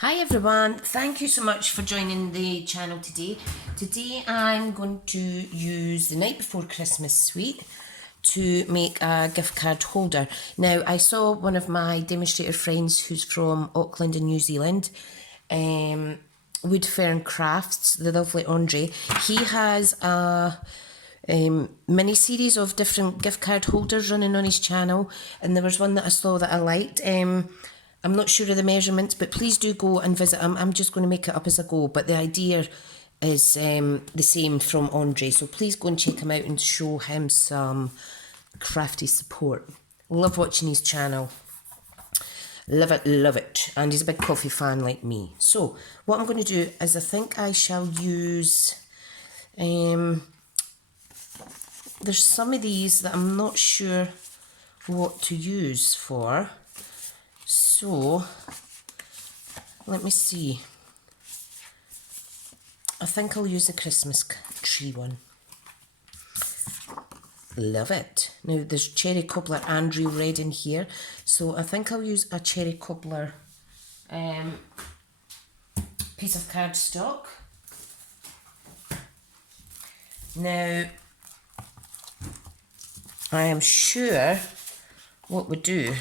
Hi everyone, thank you so much for joining the channel today. Today I'm going to use the Night Before Christmas suite to make a gift card holder. Now I saw one of my demonstrator friends who's from Auckland in New Zealand, Woodfern Crafts, the lovely Andre. He has a mini series of different gift card holders running on his channel, and there was one that I saw that I liked. I'm not sure of the measurements, but please do go and visit him. I'm just going to make it up as I go, but the idea is the same from Andre, so please go and check him out and show him some crafty support. Love watching his channel. Love it. And he's a big coffee fan like me. So what I'm going to do is I think I shall use... there's some of these that I'm not sure what to use for. So, let me see. I think I'll use the Christmas tree one. Love it. Now, there's cherry cobbler and real red in here. So, I think I'll use a cherry cobbler piece of cardstock. Now, I am sure what we do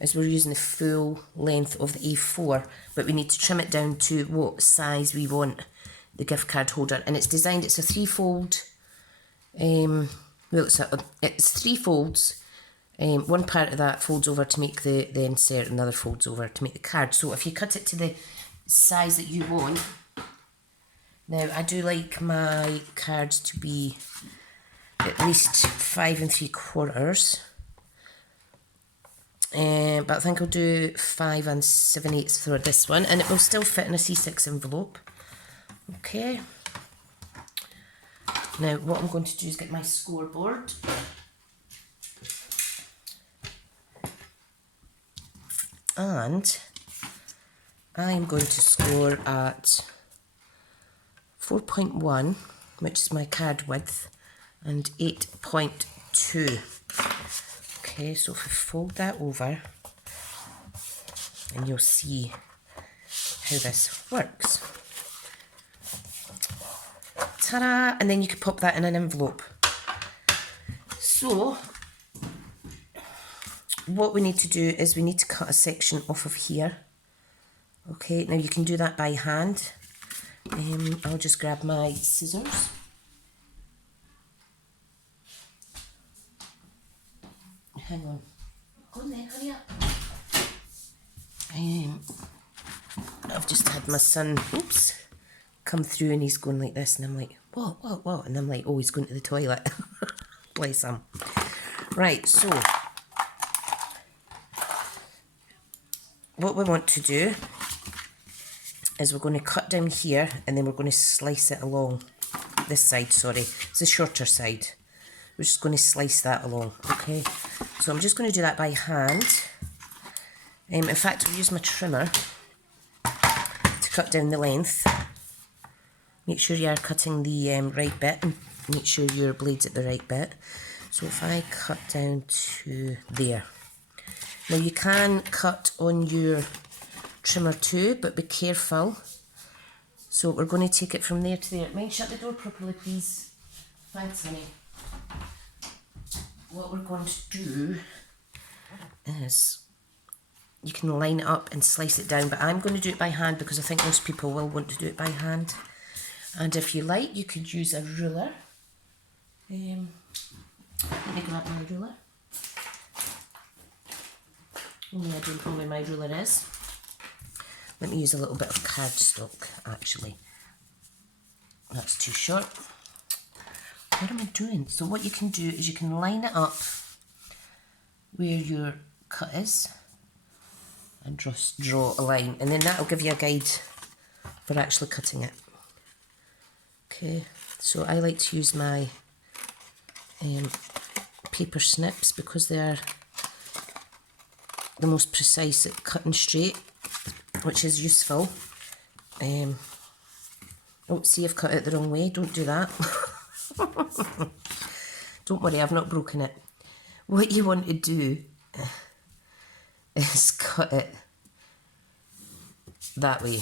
is we're using the full length of the A4, but we need to trim it down to what size we want the gift card holder. And it's designed, it's a three-fold, well, it's three folds. One part of that folds over to make the insert, and the other folds over to make the card. So if you cut it to the size that you want, now I do like my cards to be at least 5 3/4. But I think I'll do 5 7/8 for this one, and it will still fit in a C6 envelope. Okay. Now what I'm going to do is get my scoreboard. And I'm going to score at 4.1, which is my card width, and 8.2. Okay, so if we fold that over, and you'll see how this works. Ta-da! And then you can pop that in an envelope. So, what we need to do is we need to cut a section off of here. Okay, now you can do that by hand. I'll just grab my scissors. Hang on. Go on then, hurry up. I've just had my son, come through, and he's going like this, and I'm like, what? And I'm like, oh, he's going to the toilet. Bless him. Right, so what we want to do is we're going to cut down here, and then we're going to slice it along this side, sorry. It's the shorter side. We're just going to slice that along, okay? So I'm just going to do that by hand. In fact, I'll use my trimmer to cut down the length. Make sure you are cutting the right bit, and make sure your blade's at the right bit. So if I cut down to there. Now you can cut on your trimmer too, but be careful. So we're going to take it from there to there. Mind, shut the door properly, please. Thanks, honey. What we're going to do is, you can line it up and slice it down, but I'm going to do it by hand because I think most people will want to do it by hand. And if you like, you could use a ruler. Let me grab my ruler. Only I don't know where my ruler is. Let me use a little bit of cardstock, actually. That's too short. What am I doing? So what you can do is you can line it up where your cut is and just draw a line, and then that'll give you a guide for actually cutting it. Okay, so I like to use my paper snips because they are the most precise at cutting straight, which is useful. Oh, see, I've cut it the wrong way. Don't do that. Don't worry, I've not broken it. What you want to do is cut it that way.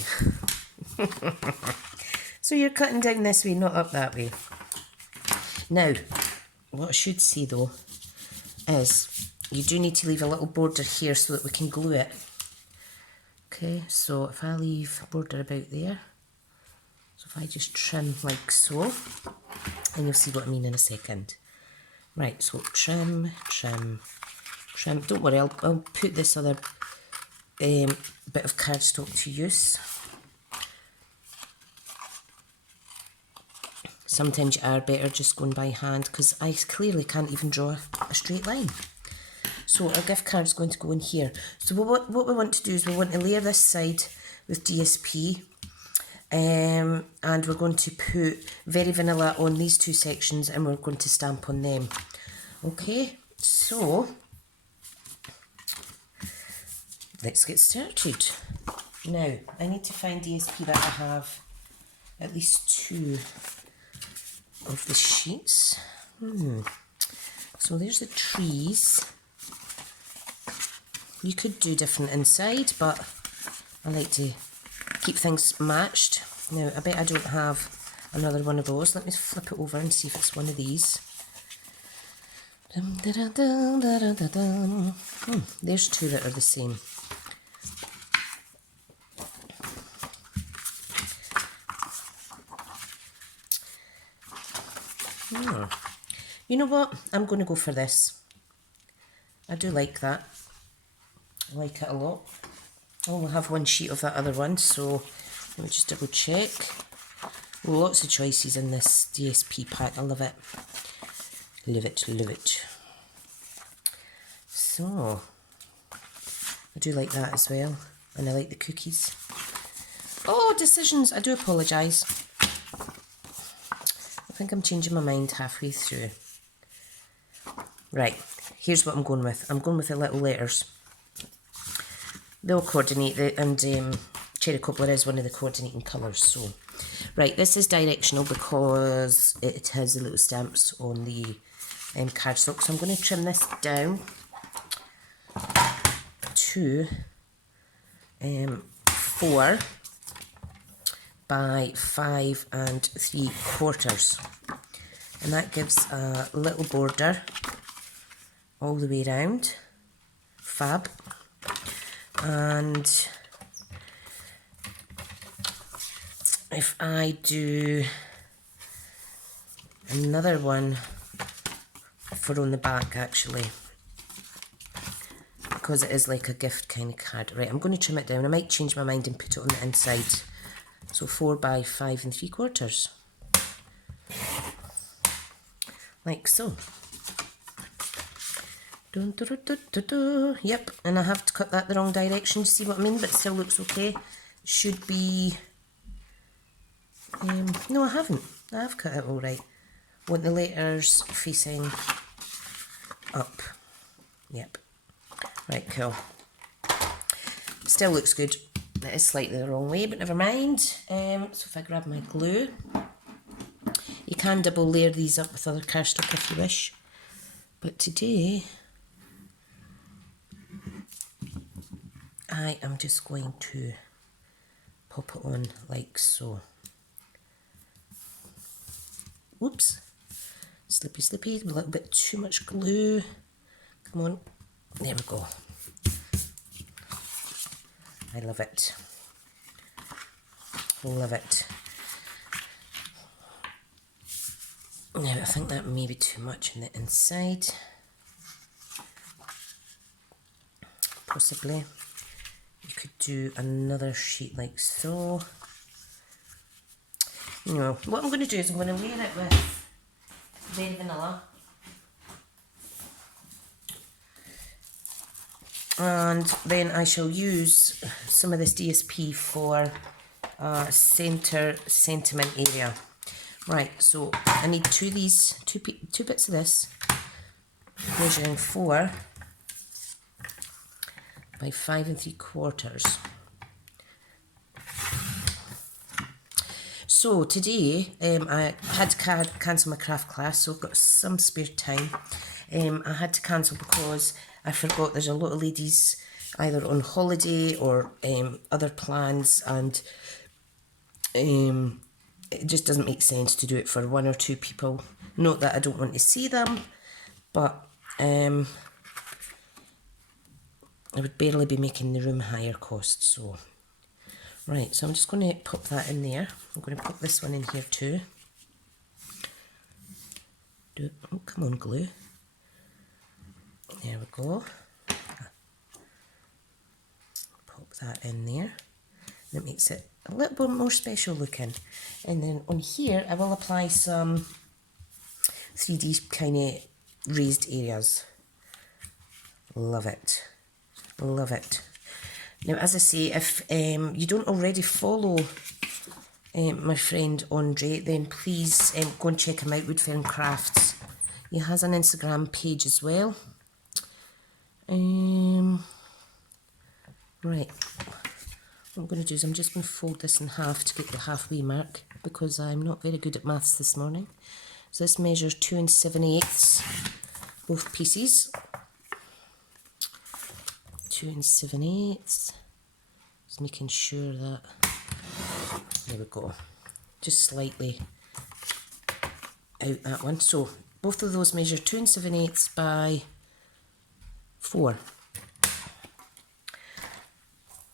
So you're cutting down this way, not up that way. Now, what I should say though is you do need to leave a little border here so that we can glue it. Okay, so if I leave a border about there, so if I just trim like so, and you'll see what I mean in a second. Right, so trim, trim, trim. Don't worry, I'll put this other bit of cardstock to use. Sometimes you are better just going by hand because I clearly can't even draw a straight line. So our gift card is going to go in here. So what we want to do is we want to layer this side with DSP, and we're going to put Very Vanilla on these two sections, and we're going to stamp on them. Okay, so let's get started. Now, I need to find DSP that I have at least 2 of the sheets. So there's the trees. You could do different inside, but I like to keep things matched. Now, I bet I don't have another one of those. Let me flip it over and see if it's one of these. There's 2 that are the same. You know what? I'm going to go for this. I do like that. I like it a lot. I only have 1 sheet of that other one, so let me just double check. Lots of choices in this DSP pack. I love it. Love it, love it. So, I do like that as well. And I like the cookies. Oh, decisions. I do apologise. I think I'm changing my mind halfway through. Right, here's what I'm going with. I'm going with the little letters. They'll coordinate, and Cherry Cobbler is one of the coordinating colours. So, right, this is directional because it has the little stamps on the cardstock. So I'm going to trim this down to 4 by 5 3/4, and that gives a little border all the way around. Fab. And if I do another one for on the back, actually, because it is like a gift kind of card. Right, I'm going to trim it down. I might change my mind and put it on the inside. So 4 by 5 3/4. Like so. Yep, and I have to cut that the wrong direction, see what I mean, but it still looks okay. Should be... no, I haven't. I have cut it all right. Want the letters facing up. Yep. Right, cool. Still looks good. It is slightly the wrong way, but never mind. So if I grab my glue, you can double layer these up with other cardstock if you wish. But today, I am just going to pop it on like so. Whoops. Slippy, slippy, a little bit too much glue. Come on. There we go. I love it. Love it. Now, I think that may be too much on the inside. Possibly. You could do another sheet like so. You know, what I'm going to do is I'm going to layer it with Very Vanilla. And then I shall use some of this DSP for centre sentiment area. Right, so I need 2 of these, two bits of this, measuring 4 by 5 3/4. So today I had to cancel my craft class, so I've got some spare time. I had to cancel because I forgot there's a lot of ladies either on holiday or other plans, and it just doesn't make sense to do it for 1 or 2 people. Not that I don't want to see them, but I would barely be making the room higher cost. So right, so I'm just going to pop that in there. I'm going to pop this one in here too. Oh, come on, glue. There we go. Pop that in there. That makes it a little bit more special looking. And then on here, I will apply some 3D kind of raised areas. Love it. Love it. Now, as I say, if you don't already follow my friend Andre, then please go and check him out, Woodfern Crafts. He has an Instagram page as well. Right. What I'm going to do is I'm just going to fold this in half to get the halfway mark, because I'm not very good at maths this morning. So this measures 2 7/8, both pieces. 2 7/8. Just making sure that, there we go, just slightly out that one. So both of those measure 2 7/8 by 4.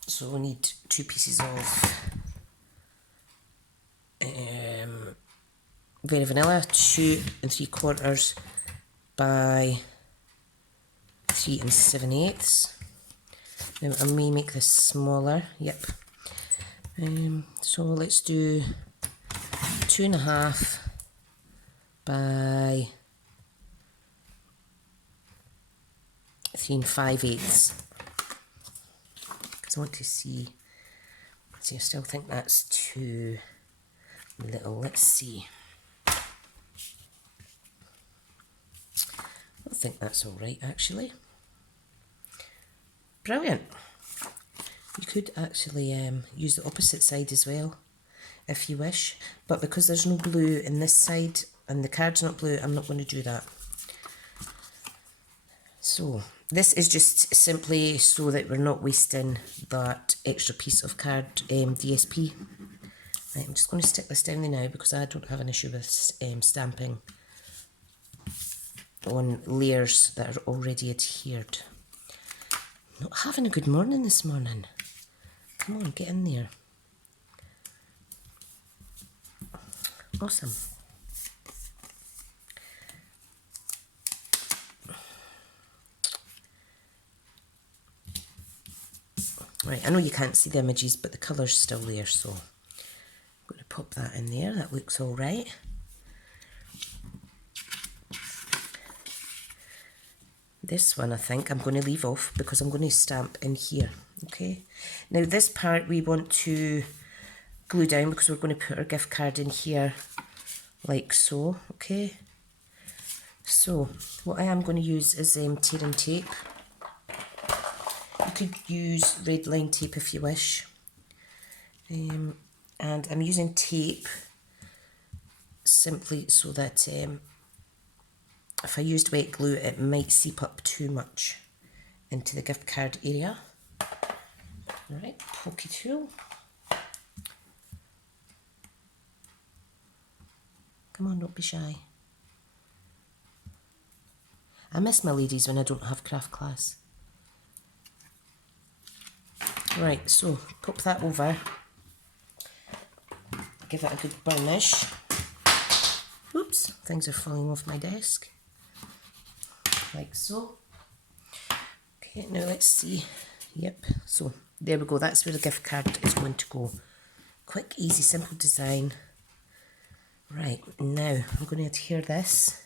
So we need 2 pieces of very vanilla, 2 3/4 by 3 7/8. Now I may make this smaller, yep. So let's do 2.5 by 3 5/8. I want to see, I still think that's too little. Let's see. I think that's alright actually. Brilliant. You could actually use the opposite side as well if you wish, but because there's no blue in this side and the card's not blue, I'm not going to do that. So this is just simply so that we're not wasting that extra piece of card DSP. Right, I'm just going to stick this down there now because I don't have an issue with stamping on layers that are already adhered. Not having a good morning this morning. Come on, get in there. Awesome. Right, I know you can't see the images, but the colour's still there, so I'm going to pop that in there. That looks all right. This one I think I'm going to leave off because I'm going to stamp in here, okay? Now this part we want to glue down because we're going to put our gift card in here like so, okay? So what I am going to use is tearing tape. You could use red line tape if you wish. And I'm using tape simply so that if I used wet glue it might seep up too much into the gift card area. Alright, pokey tool. Come on, don't be shy. I miss my ladies when I don't have craft class. Right, so pop that over, give it a good burnish. Oops, things are falling off my desk. Like so. Okay, now let's see. Yep, so there we go, that's where the gift card is going to go. Quick, easy, simple design. Right, now I'm going to adhere this.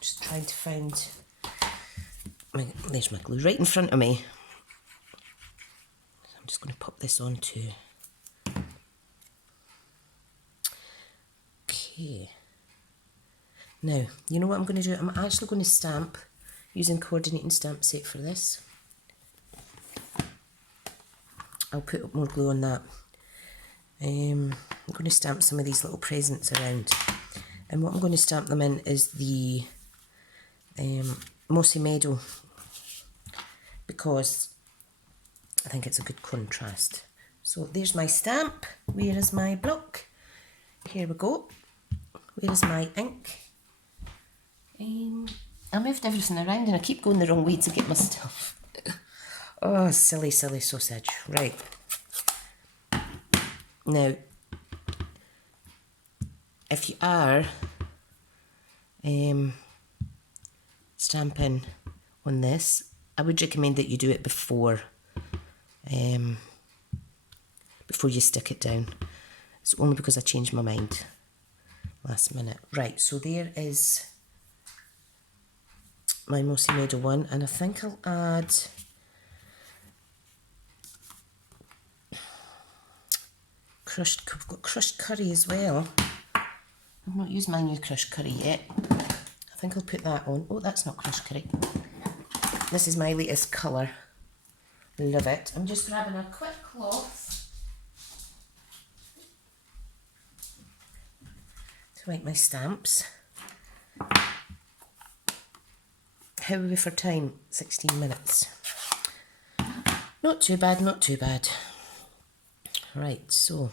Just trying to find... there's my glue right in front of me. I'm just going to pop this on too. Okay. Now, you know what I'm going to do? I'm actually going to stamp using coordinating stamp set for this. I'll put more glue on that. I'm going to stamp some of these little presents around. And what I'm going to stamp them in is the Mossy Meadow because I think it's a good contrast. So there's my stamp. Where is my block? Here we go. Where is my ink? I moved everything around and I keep going the wrong way to get my stuff. Oh, silly, silly sausage. Right. Now, if you are stamping on this, I would recommend that you do it before you stick it down. It's only because I changed my mind last minute. Right, so there is my Mossy Meadow one, and I think I'll add crushed curry as well. I've not used my new crushed curry yet. I think I'll put that on. Oh, that's not crushed curry. This is my latest colour. Love it. I'm just grabbing a quick cloth to wipe my stamps. How are we for time? 16 minutes. Not too bad, not too bad. Right, so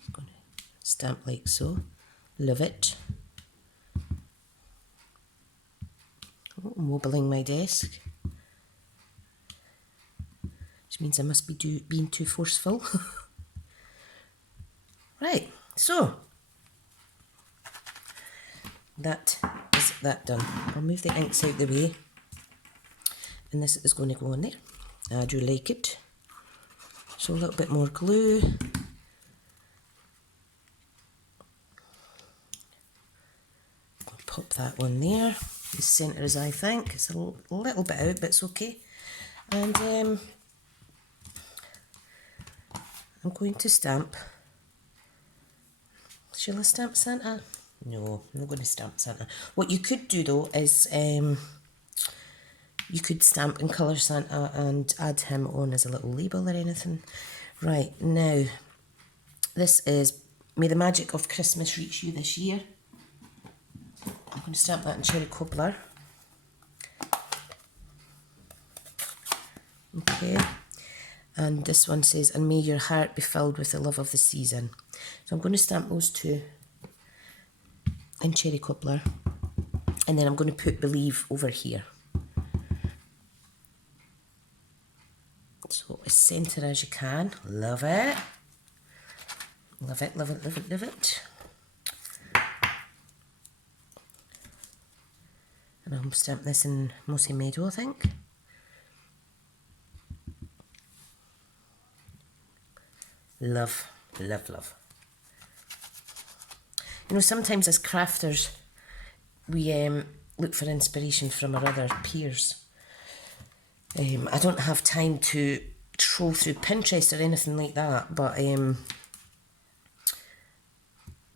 I'm going to stamp like so. Love it. Oh, mobbling my desk. Which means I must be being too forceful. Right, so that is that done. I'll move the inks out the way, and this is going to go on there. I do like it. So a little bit more glue. I'll pop that one there. The centre as I think. It's a little bit out, but it's okay. And I'm going to stamp. Shall I stamp Santa? No, I'm not going to stamp Santa. What you could do though is you could stamp and colour Santa and add him on as a little label or anything. Right, now, this is May the Magic of Christmas Reach You This Year. I'm going to stamp that in Cherry Cobbler. Okay, and this one says, and may your heart be filled with the love of the season. So I'm going to stamp those two in Cherry Cobbler, and then I'm going to put Believe over here. So as centre as you can. Love it. Love it, love it, love it, love it. And I'll stamp this in Mossy Meadow, I think. Love, love, love. You know, sometimes as crafters, we look for inspiration from our other peers. I don't have time to troll through Pinterest or anything like that, but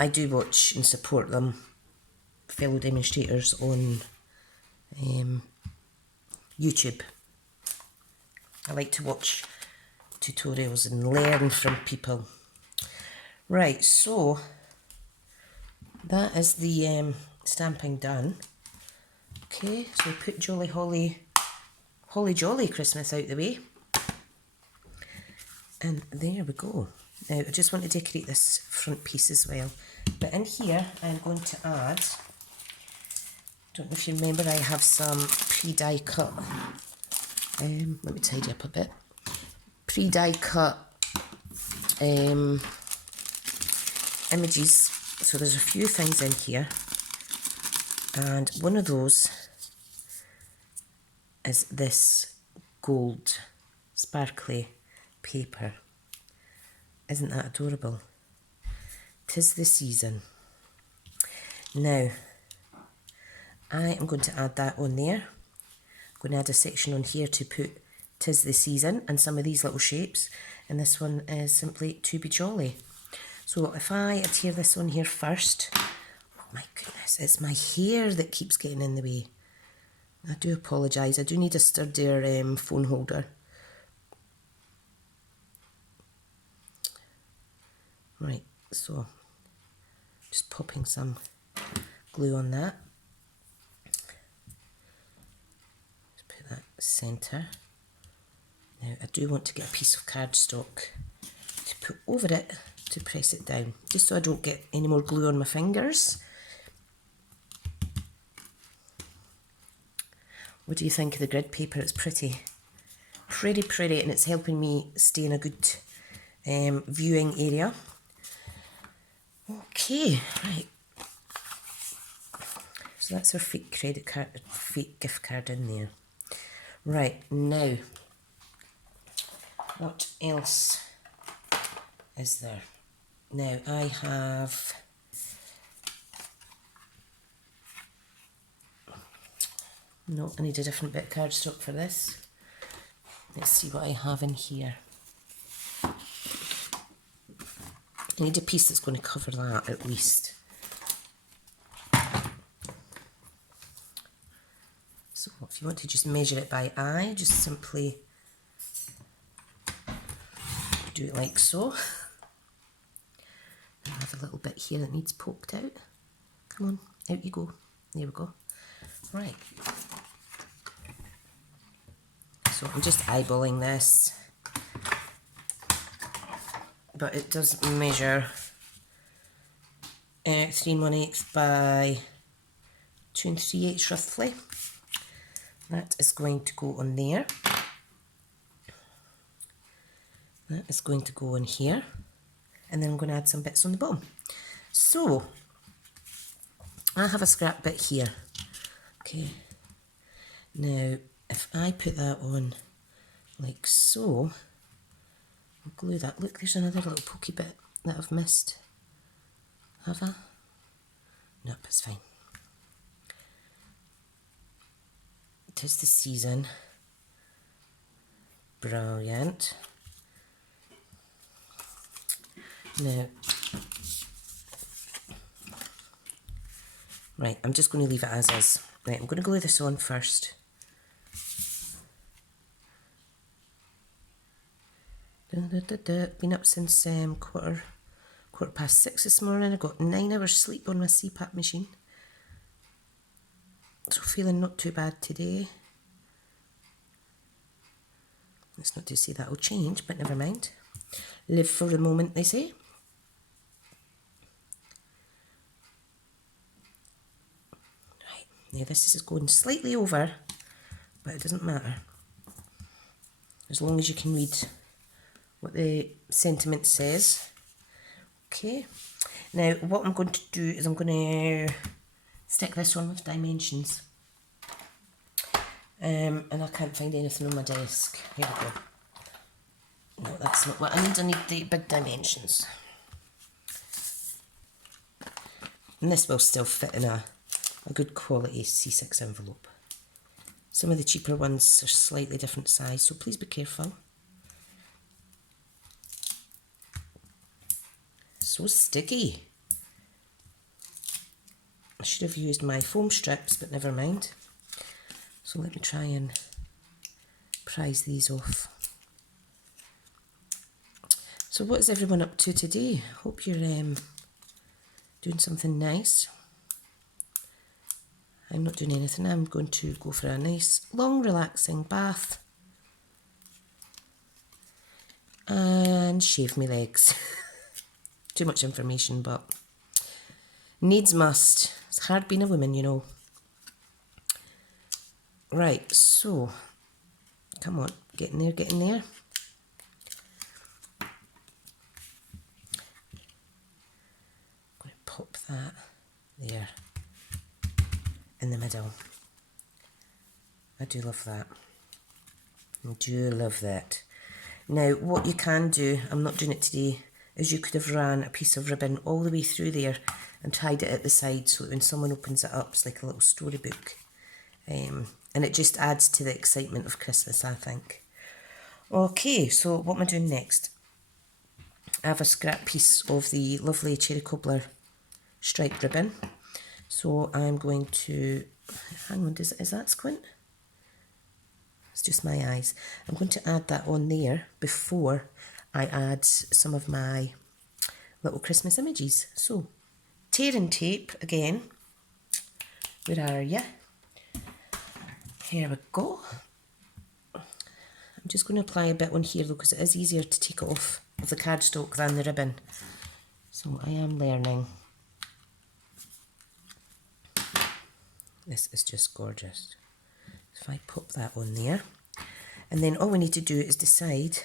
I do watch and support them, fellow demonstrators on YouTube. I like to watch tutorials and learn from people. Right, so that is the stamping done. Okay, so put Jolly Holly Jolly Christmas out the way. And there we go. Now I just want to decorate this front piece as well. But in here I'm going to add, don't know if you remember, I have some pre-die cut. Let me tidy up a bit. Pre-die cut images. So there's a few things in here. And one of those is this gold sparkly paper. Isn't that adorable? 'Tis the season. Now, I am going to add that on there. I'm going to add a section on here to put 'Tis the season and some of these little shapes. And this one is simply To Be Jolly. So if I adhere this on here first, oh my goodness, it's my hair that keeps getting in the way. I do apologise. I do need a sturdier phone holder. Right, so just popping some glue on that. that centre. Now I do want to get a piece of cardstock to put over it to press it down, just so I don't get any more glue on my fingers. What do you think of the grid paper? It's pretty. Pretty pretty, and it's helping me stay in a good viewing area. Okay, right. So that's our fake credit card, fake gift card in there. Right, now, what else is there? Now I have no, I need a different bit of cardstock for this. Let's see what I have in here. I need a piece that's going to cover that at least. So if you want to just measure it by eye, just simply do it like so. I have a little bit here that needs poked out. Come on, out you go. There we go. Right. So I'm just eyeballing this, but it does measure 3 1/8 by 2 3/8 roughly. That is going to go on there. That is going to go in here, and then I'm going to add some bits on the bottom. So I have a scrap bit here. Okay. Now, if I put that on like so, I'll glue that. Look, there's another little pokey bit that I've missed. Have I? Nope, it's fine. It is the season. Brilliant. Now, right, I'm just going to leave it as is. Right, I'm going to glue this on first. Been up since quarter past 6 this morning. I got 9 hours sleep on my CPAP machine. So feeling not too bad today. That's not to say that'll change, but never mind. Live for the moment, they say. Right, now this is going slightly over, but it doesn't matter. As long as you can read what the sentiment says. Okay, now what I'm going to do is I'm going to stick this on with dimensions. And I can't find anything on my desk. Here we go. No, that's not what I need. I need the big dimensions. And this will still fit in a good quality C6 envelope. Some of the cheaper ones are slightly different size, so please be careful. So sticky. I should have used my foam strips, but never mind. So let me try and prise these off. So what is everyone up to today? Hope you're doing something nice. I'm not doing anything. I'm going to go for a nice, long, relaxing bath and shave my legs. Too much information, but needs must. It's hard being a woman, you know. Right, so, come on, get in there, get in there. I'm going to pop that there in the middle. I do love that. I do love that. Now, what you can do, I'm not doing it today, is you could have ran a piece of ribbon all the way through there and tied it at the side so that when someone opens it up, it's like a little storybook. And it just adds to the excitement of Christmas, I think. Okay, so what am I doing next? I have a scrap piece of the lovely cherry cobbler striped ribbon. So I'm going to, hang on, is that squint? It's just my eyes. I'm going to add that on there before I add some of my little Christmas images. So, tear and tape again. Where are you? Here we go. I'm just going to apply a bit on here though, because it is easier to take it off of the cardstock than the ribbon. So I am learning. This is just gorgeous. So if I pop that on there, and then all we need to do is decide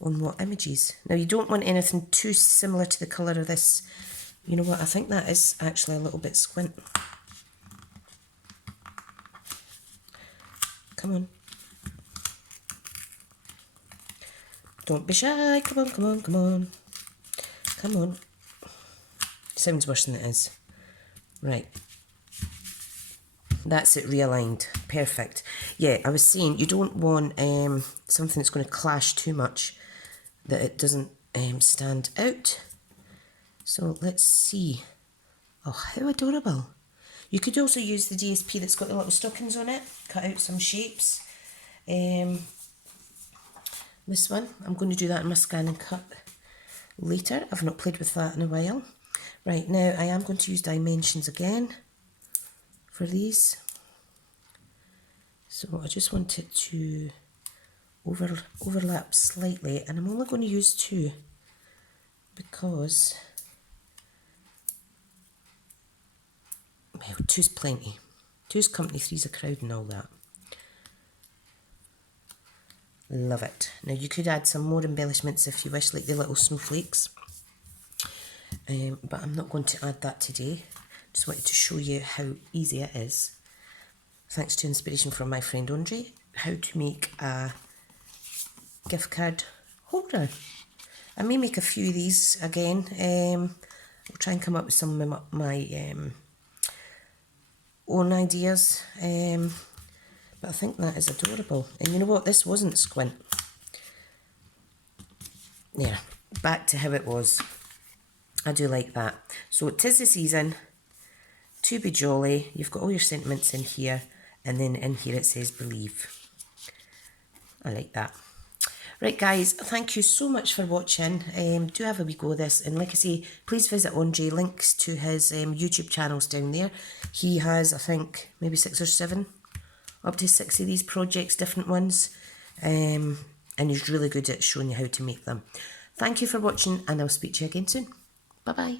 on what images. Now you don't want anything too similar to the colour of this. You know what, I think that is actually a little bit squint. Come on. Don't be shy, come on, come on, come on. Come on. Sounds worse than it is. Right. That's it realigned. Perfect. Yeah, I was saying you don't want something that's going to clash too much, that it doesn't stand out. So let's see. Oh, how adorable. You could also use the DSP that's got the little stockings on it. Cut out some shapes. This one, I'm going to do that in my scan and cut later. I've not played with that in a while. Right, now I am going to use dimensions again for these. So I just want it to overlap slightly, and I'm only going to use 2 because, well, 2's plenty. 2's company, 3's a crowd and all that. Love it. Now you could add some more embellishments if you wish, like the little snowflakes. But I'm not going to add that today. Just wanted to show you how easy it is, thanks to inspiration from my friend Andre, how to make a gift card holder. I may make a few of these again. I'll try and come up with some of my own ideas. But I think that is adorable. And you know what? This wasn't squint. Yeah, back to how it was. I do like that. So it is the season to be jolly. You've got all your sentiments in here. And then in here it says believe. I like that. Right guys, thank you so much for watching. Do have a wee go at this. And like I say, please visit Andre. Links to his YouTube channels down there. He has, I think, maybe 6 or 7. Up to 6 of these projects, different ones. And he's really good at showing you how to make them. Thank you for watching, and I'll speak to you again soon. Bye-bye.